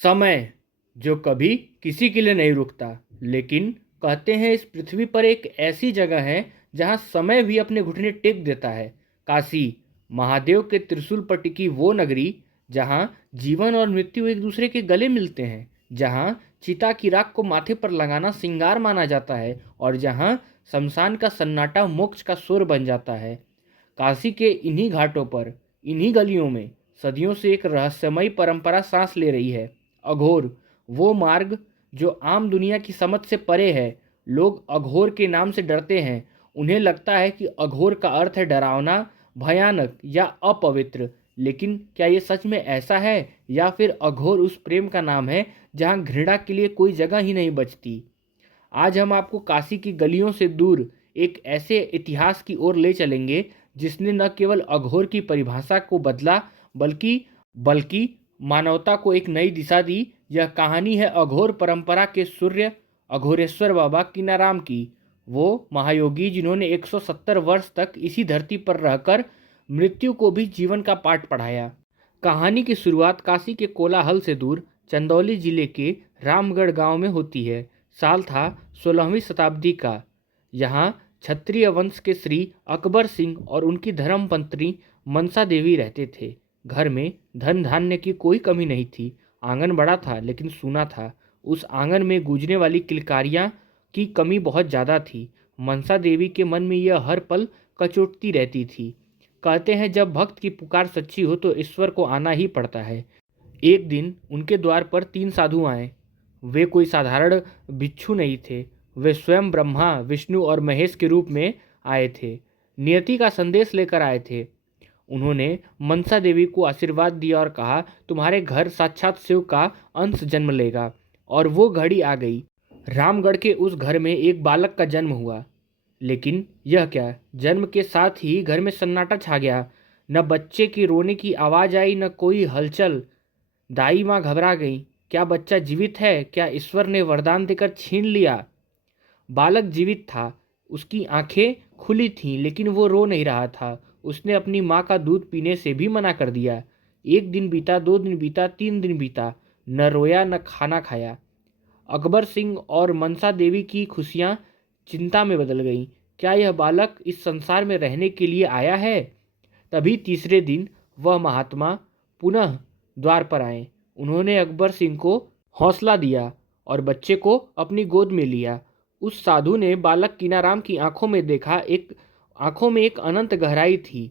समय जो कभी किसी के लिए नहीं रुकता, लेकिन कहते हैं इस पृथ्वी पर एक ऐसी जगह है जहां समय भी अपने घुटने टेक देता है। काशी, महादेव के त्रिशूल पर टिकी वो नगरी जहां जीवन और मृत्यु एक दूसरे के गले मिलते हैं, जहां चिता की राख को माथे पर लगाना श्रृंगार माना जाता है और जहां शमशान का सन्नाटा मोक्ष का स्वर बन जाता है। काशी के इन्हीं घाटों पर, इन्हीं गलियों में सदियों से एक रहस्यमयी परंपरा सांस ले रही है। अघोर, वो मार्ग जो आम दुनिया की समझ से परे है। लोग अघोर के नाम से डरते हैं। उन्हें लगता है कि अघोर का अर्थ है डरावना, भयानक या अपवित्र। लेकिन क्या ये सच में ऐसा है, या फिर अघोर उस प्रेम का नाम है जहां घृणा के लिए कोई जगह ही नहीं बचती? आज हम आपको काशी की गलियों से दूर एक ऐसे इतिहास की ओर ले चलेंगे जिसने न केवल अघोर की परिभाषा को बदला, बल्कि बल्कि मानवता को एक नई दिशा दी। यह कहानी है अघोर परंपरा के सूर्य अघोरेश्वर बाबा कीनाराम की, वो महायोगी जिन्होंने 170 वर्ष तक इसी धरती पर रहकर मृत्यु को भी जीवन का पाठ पढ़ाया। कहानी की शुरुआत काशी के कोलाहल से दूर चंदौली जिले के रामगढ़ गांव में होती है। साल था 16वीं शताब्दी का। यहाँ क्षत्रिय वंश के श्री अकबर सिंह और उनकी धर्मपत्नी मनसा देवी रहते थे। घर में धन धान्य की कोई कमी नहीं थी। आंगन बड़ा था लेकिन सूना था। उस आंगन में गूंजने वाली किलकारियाँ की कमी बहुत ज़्यादा थी। मनसा देवी के मन में यह हर पल कचोटती रहती थी। कहते हैं जब भक्त की पुकार सच्ची हो तो ईश्वर को आना ही पड़ता है। एक दिन उनके द्वार पर 3 साधु आए। वे कोई साधारण भिक्षु नहीं थे। वे स्वयं ब्रह्मा, विष्णु और महेश के रूप में आए थे। नियति का संदेश लेकर आए थे। उन्होंने मनसा देवी को आशीर्वाद दिया और कहा, तुम्हारे घर साक्षात शिव का अंश जन्म लेगा। और वो घड़ी आ गई। रामगढ़ के उस घर में एक बालक का जन्म हुआ। लेकिन यह क्या, जन्म के साथ ही घर में सन्नाटा छा गया। न बच्चे की रोने की आवाज़ आई, न कोई हलचल। दाई माँ घबरा गई। क्या बच्चा जीवित है? क्या ईश्वर ने वरदान देकर छीन लिया? बालक जीवित था। उसकी आंखें खुली थीं, लेकिन वो रो नहीं रहा था। उसने अपनी माँ का दूध पीने से भी मना कर दिया। 1 दिन बीता, 2 दिन बीता, 3 दिन बीता। न रोया, न खाना खाया। अकबर सिंह और मनसा देवी की खुशियाँ चिंता में बदल गईं। क्या यह बालक इस संसार में रहने के लिए आया है? तभी तीसरे दिन वह महात्मा पुनः द्वार पर आए। उन्होंने अकबर सिंह को हौसला दिया और बच्चे को अपनी गोद में लिया। उस साधु ने बालक कीनाराम की आंखों में एक अनंत गहराई थी।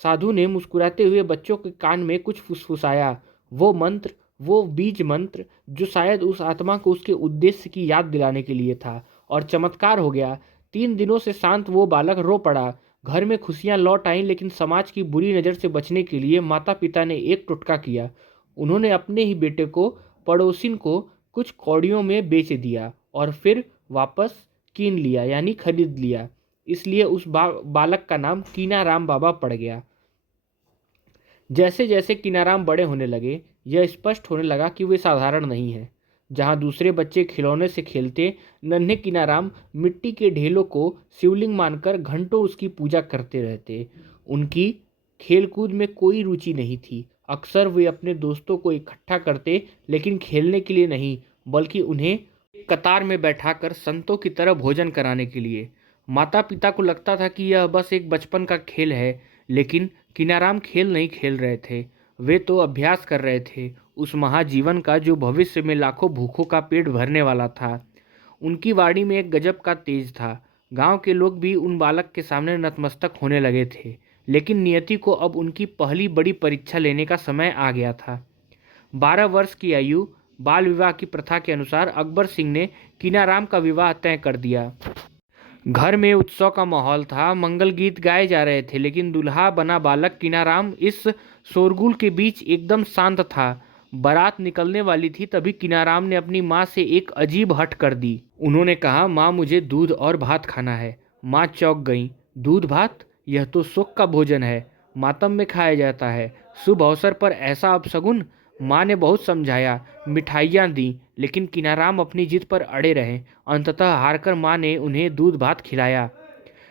साधु ने मुस्कुराते हुए बच्चों के कान में कुछ फुसफुसाया। वो मंत्र, वो बीज मंत्र जो शायद उस आत्मा को उसके उद्देश्य की याद दिलाने के लिए था। और चमत्कार हो गया। 3 दिनों से शांत वो बालक रो पड़ा। घर में खुशियां लौट आईं, लेकिन समाज की बुरी नज़र से बचने के लिए माता पिता ने एक टोटका किया। उन्होंने अपने ही बेटे को पड़ोसिन को कुछ कौड़ियों में बेच दिया और फिर वापस कीन लिया, यानी खरीद लिया। इसलिए उस बालक का नाम कीनाराम बाबा पड़ गया। जैसे जैसे कीनाराम बड़े होने लगे, यह स्पष्ट होने लगा कि वे साधारण नहीं हैं। जहाँ दूसरे बच्चे खिलौने से खेलते, नन्हे कीनाराम मिट्टी के ढेलों को शिवलिंग मानकर घंटों उसकी पूजा करते रहते। उनकी खेलकूद में कोई रुचि नहीं थी। अक्सर वे अपने दोस्तों को इकट्ठा करते, लेकिन खेलने के लिए नहीं, बल्कि उन्हें कतार में बैठाकर संतों की तरह भोजन कराने के लिए। माता पिता को लगता था कि यह बस एक बचपन का खेल है, लेकिन कीनाराम खेल नहीं खेल रहे थे। वे तो अभ्यास कर रहे थे उस महाजीवन का जो भविष्य में लाखों भूखों का पेट भरने वाला था। उनकी वाणी में एक गजब का तेज था। गांव के लोग भी उन बालक के सामने नतमस्तक होने लगे थे। लेकिन नियति को अब उनकी पहली बड़ी परीक्षा लेने का समय आ गया था। 12 वर्ष की आयु, बाल विवाह की प्रथा के अनुसार अकबर सिंह ने कीनाराम का विवाह तय कर दिया। घर में उत्सव का माहौल था। मंगल गीत गाए जा रहे थे, लेकिन दूल्हा बना बालक कीनाराम इस शोरगुल के बीच एकदम शांत था। बारात निकलने वाली थी, तभी कीनाराम ने अपनी माँ से एक अजीब हट कर दी। उन्होंने कहा, माँ मुझे दूध और भात खाना है। माँ चौंक गई। दूध भात? यह तो शोक का भोजन है, मातम में खाया जाता है। शुभ अवसर पर ऐसा अपशगुन? माँ ने बहुत समझाया, मिठाइयाँ दी, लेकिन कीनाराम अपनी जिद पर अड़े रहे। अंततः हारकर माँ ने उन्हें दूध भात खिलाया।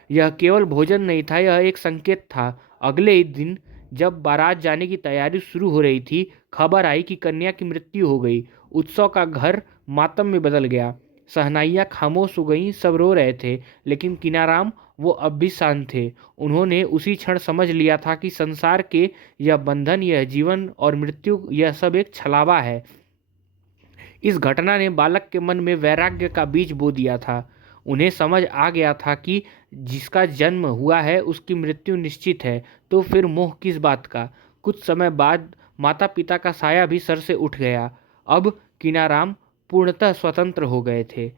यह केवल भोजन नहीं था, यह एक संकेत था। अगले ही दिन जब बारात जाने की तैयारी शुरू हो रही थी, खबर आई कि कन्या की मृत्यु हो गई। उत्सव का घर मातम में बदल गया। शहनाइयाँ खामोश हो गईं, सब रो रहे थे, लेकिन कीनाराम वो अब भी शांत थे। उन्होंने उसी क्षण समझ लिया था कि संसार के यह बंधन, यह जीवन और मृत्यु, यह सब एक छलावा है। इस घटना ने बालक के मन में वैराग्य का बीज बो दिया था। उन्हें समझ आ गया था कि जिसका जन्म हुआ है उसकी मृत्यु निश्चित है, तो फिर मोह किस बात का। कुछ समय बाद माता पिता का साया भी सर से उठ गया। अब कीनाराम पूर्णतः स्वतंत्र हो गए थे।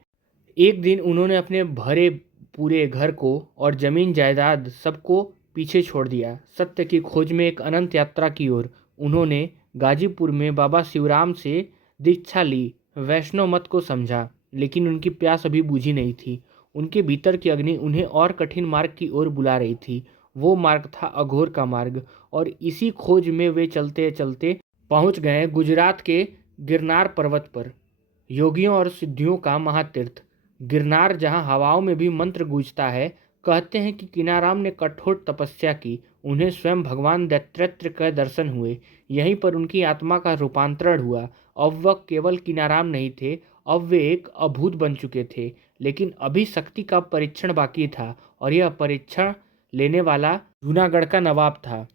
एक दिन उन्होंने अपने भरे पूरे घर को और जमीन जायदाद सबको पीछे छोड़ दिया। सत्य की खोज में एक अनंत यात्रा की ओर। उन्होंने गाजीपुर में बाबा शिवराम से दीक्षा ली, वैष्णव मत को समझा, लेकिन उनकी प्यास अभी बुझी नहीं थी। उनके भीतर की अग्नि उन्हें और कठिन मार्ग की ओर बुला रही थी। वो मार्ग था अघोर का मार्ग, और इसी खोज में वे चलते चलते पहुंच गए गुजरात के गिरनार पर्वत पर, योगियों और सिद्धियों का महातीर्थ। गिरनार जहाँ हवाओं में भी मंत्र गूंजता है। कहते हैं कि कीनाराम ने कठोर तपस्या की, उन्हें स्वयं भगवान दत्तात्रेय के दर्शन हुए। यहीं पर उनकी आत्मा का रूपांतरण हुआ। अब वह केवल कीनाराम नहीं थे, अब वे एक अभूत बन चुके थे। लेकिन अभी शक्ति का परीक्षण बाकी था, और यह परीक्षण लेने वाला जूनागढ़ का नवाब था।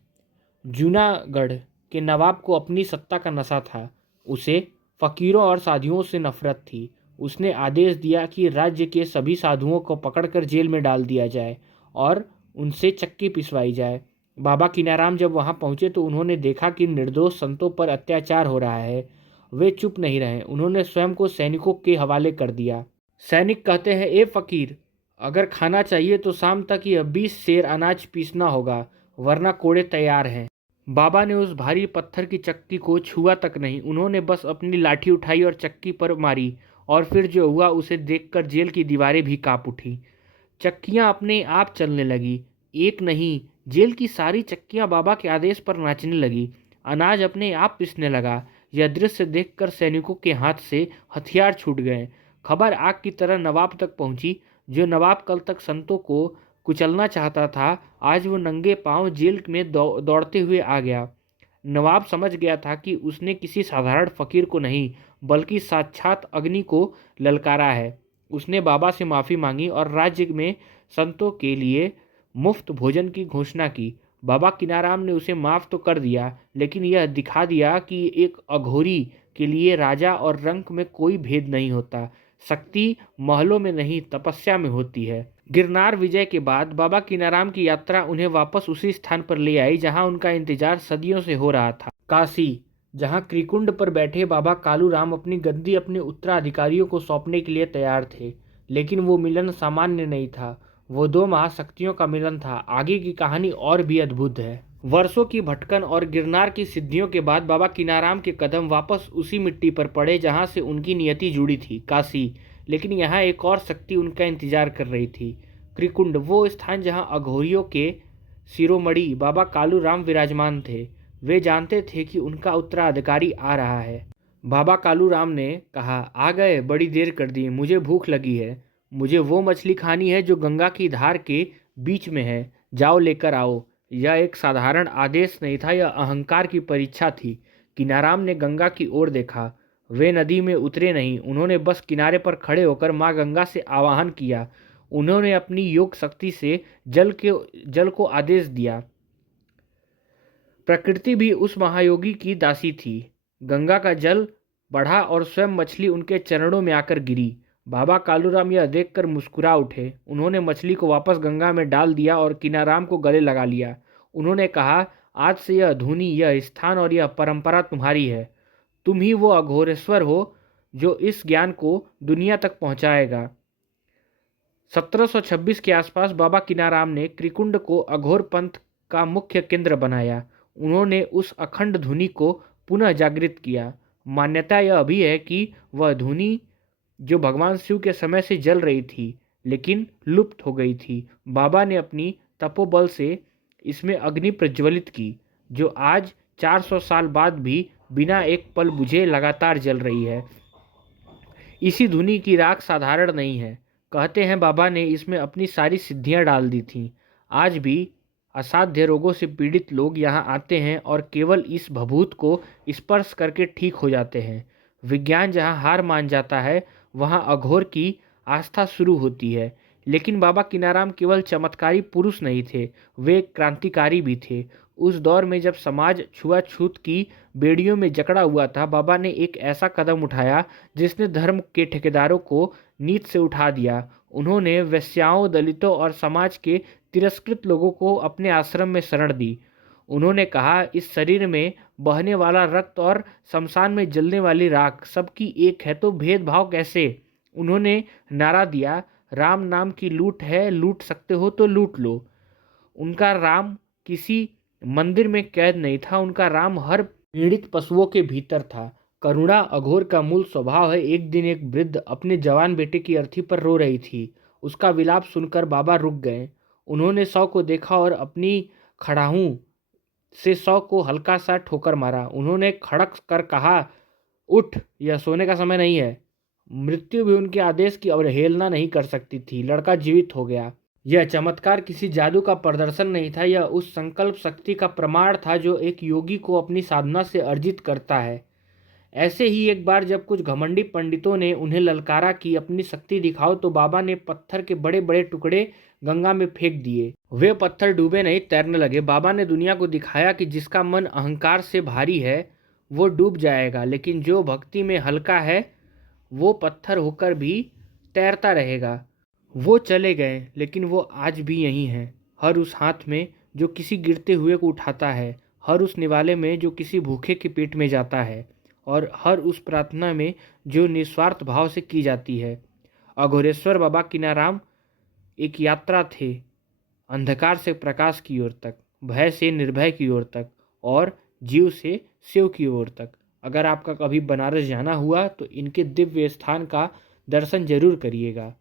जूनागढ़ के नवाब को अपनी सत्ता का नशा था। उसे फकीरों और साधुओं से नफरत थी। उसने आदेश दिया कि राज्य के सभी साधुओं को पकड़कर जेल में डाल दिया जाए और उनसे चक्की पिसवाई जाए। बाबा कीनाराम जब वहां पहुंचे तो उन्होंने देखा कि निर्दोष संतों पर अत्याचार हो रहा है। वे चुप नहीं रहे, उन्होंने स्वयं को सैनिकों के हवाले कर दिया। सैनिक कहते हैं, ए फकीर, अगर खाना चाहिए तो शाम तक यह 20 सेर अनाज पीसना होगा, वरना कोड़े तैयार हैं। बाबा ने उस भारी पत्थर की चक्की को छुआ तक नहीं। उन्होंने बस अपनी लाठी उठाई और चक्की पर मारी, और फिर जो हुआ उसे देखकर जेल की दीवारें भी कांप उठी। चक्कियां अपने आप चलने लगी। एक नहीं, जेल की सारी चक्कियां बाबा के आदेश पर नाचने लगी। अनाज अपने आप पिसने लगा। यह दृश्य देखकर सैनिकों के हाथ से हथियार छूट गए। खबर आग की तरह नवाब तक पहुंची। जो नवाब कल तक संतों को कुचलना चाहता था, आज वो नंगे पांव जेल में दौड़ते हुए आ गया। नवाब समझ गया था कि उसने किसी साधारण फकीर को नहीं, बल्कि साक्षात अग्नि को ललकारा है। उसने बाबा से माफ़ी मांगी और राज्य में संतों के लिए मुफ्त भोजन की घोषणा की। बाबा कीनाराम ने उसे माफ़ तो कर दिया, लेकिन यह दिखा दिया कि एक अघोरी के लिए राजा और रंक में कोई भेद नहीं होता। शक्ति महलों में नहीं, तपस्या में होती है। गिरनार विजय के बाद बाबा कीनाराम की यात्रा उन्हें वापस उसी स्थान पर ले आई जहां उनका इंतजार सदियों से हो रहा था, काशी, जहां त्रिकुंड पर बैठे बाबा कालूराम अपनी गद्दी अपने उत्तराधिकारियों को सौंपने के लिए तैयार थे। लेकिन वो मिलन सामान्य नहीं था, वो दो महाशक्तियों का मिलन था। आगे की कहानी और भी अद्भुत है। वर्षों की भटकन और गिरनार की सिद्धियों के बाद बाबा कीनाराम के कदम वापस उसी मिट्टी पर पड़े जहां से उनकी नियति जुड़ी थी, काशी। लेकिन यहाँ एक और शक्ति उनका इंतजार कर रही थी, त्रिकुंड, वो स्थान जहाँ अघोरियों के शिरोमणि बाबा कालूराम विराजमान थे। वे जानते थे कि उनका उत्तराधिकारी आ रहा है। बाबा कालूराम ने कहा, आ गए, बड़ी देर कर दी, मुझे भूख लगी है। मुझे वो मछली खानी है जो गंगा की धार के बीच में है, जाओ लेकर आओ। यह एक साधारण आदेश नहीं था, यह अहंकार की परीक्षा थी। कीनाराम ने गंगा की ओर देखा। वे नदी में उतरे नहीं, उन्होंने बस किनारे पर खड़े होकर माँ गंगा से आवाहन किया। उन्होंने अपनी योग शक्ति से जल को आदेश दिया। प्रकृति भी उस महायोगी की दासी थी। गंगा का जल बढ़ा और स्वयं मछली उनके चरणों में आकर गिरी। बाबा कालूराम यह देखकर मुस्कुरा उठे। उन्होंने मछली को वापस गंगा में डाल दिया और कीनाराम को गले लगा लिया। उन्होंने कहा, आज से यह धुनी, यह स्थान और यह परंपरा तुम्हारी है। तुम ही वो अघोरेश्वर हो जो इस ज्ञान को दुनिया तक पहुंचाएगा। 1726 के आसपास बाबा कीनाराम ने त्रिकुंड को अघोर पंथ का मुख्य केंद्र बनाया। उन्होंने उस अखंड धुनी को पुनः जागृत किया। मान्यता यह भी है कि वह धुनी जो भगवान शिव के समय से जल रही थी, लेकिन लुप्त हो गई थी, बाबा ने अपनी तपोबल से इसमें अग्नि प्रज्वलित की, जो आज 400 साल बाद भी बिना एक पल बुझे लगातार जल रही है। इसी धुनी की राख साधारण नहीं है। कहते हैं बाबा ने इसमें अपनी सारी सिद्धियां डाल दी थीं। आज भी असाध्य रोगों से पीड़ित लोग यहाँ आते हैं और केवल इस भभूत को स्पर्श करके ठीक हो जाते हैं। विज्ञान जहाँ हार मान जाता है, वहाँ अघोर की आस्था शुरू होती है। लेकिन बाबा कीनाराम केवल चमत्कारी पुरुष नहीं थे, वे एक क्रांतिकारी भी थे। उस दौर में जब समाज छुआछूत की बेड़ियों में जकड़ा हुआ था, बाबा ने एक ऐसा कदम उठाया जिसने धर्म के ठेकेदारों को नींद से उठा दिया। उन्होंने वेश्याओं, दलितों और समाज के तिरस्कृत लोगों को अपने आश्रम में शरण दी। उन्होंने कहा, इस शरीर में बहने वाला रक्त और शमशान में जलने वाली राख सबकी एक है, तो भेदभाव कैसे? उन्होंने नारा दिया, राम नाम की लूट है, लूट सकते हो तो लूट लो। उनका राम किसी मंदिर में कैद नहीं था, उनका राम हर पीड़ित पशुओं के भीतर था। करुणा अघोर का मूल स्वभाव है। एक दिन एक वृद्ध अपने जवान बेटे की अर्थी पर रो रही थी। उसका विलाप सुनकर बाबा रुक गए। उन्होंने शव को देखा और अपनी खड़ाहू से शव को हल्का सा ठोकर मारा। उन्होंने खड़क कर कहा, उठ, यह सोने का समय नहीं है। मृत्यु भी उनके आदेश की अवहेलना नहीं कर सकती थी। लड़का जीवित हो गया। यह चमत्कार किसी जादू का प्रदर्शन नहीं था, यह उस संकल्प शक्ति का प्रमाण था जो एक योगी को अपनी साधना से अर्जित करता है। ऐसे ही एक बार जब कुछ घमंडी पंडितों ने उन्हें ललकारा कि अपनी शक्ति दिखाओ, तो बाबा ने पत्थर के बड़े बड़े टुकड़े गंगा में फेंक दिए। वे पत्थर डूबे नहीं, तैरने लगे। बाबा ने दुनिया को दिखाया कि जिसका मन अहंकार से भारी है वो डूब जाएगा, लेकिन जो भक्ति में हल्का है वो पत्थर होकर भी तैरता रहेगा। वो चले गए, लेकिन वो आज भी यहीं हैं। हर उस हाथ में जो किसी गिरते हुए को उठाता है, हर उस निवाले में जो किसी भूखे के पेट में जाता है, और हर उस प्रार्थना में जो निस्वार्थ भाव से की जाती है। अघोरेश्वर बाबा कीनाराम एक यात्रा थे, अंधकार से प्रकाश की ओर तक, भय से निर्भय की ओर तक, और जीव से शिव की ओर तक। अगर आपका कभी बनारस जाना हुआ तो इनके दिव्य स्थान का दर्शन जरूर करिएगा।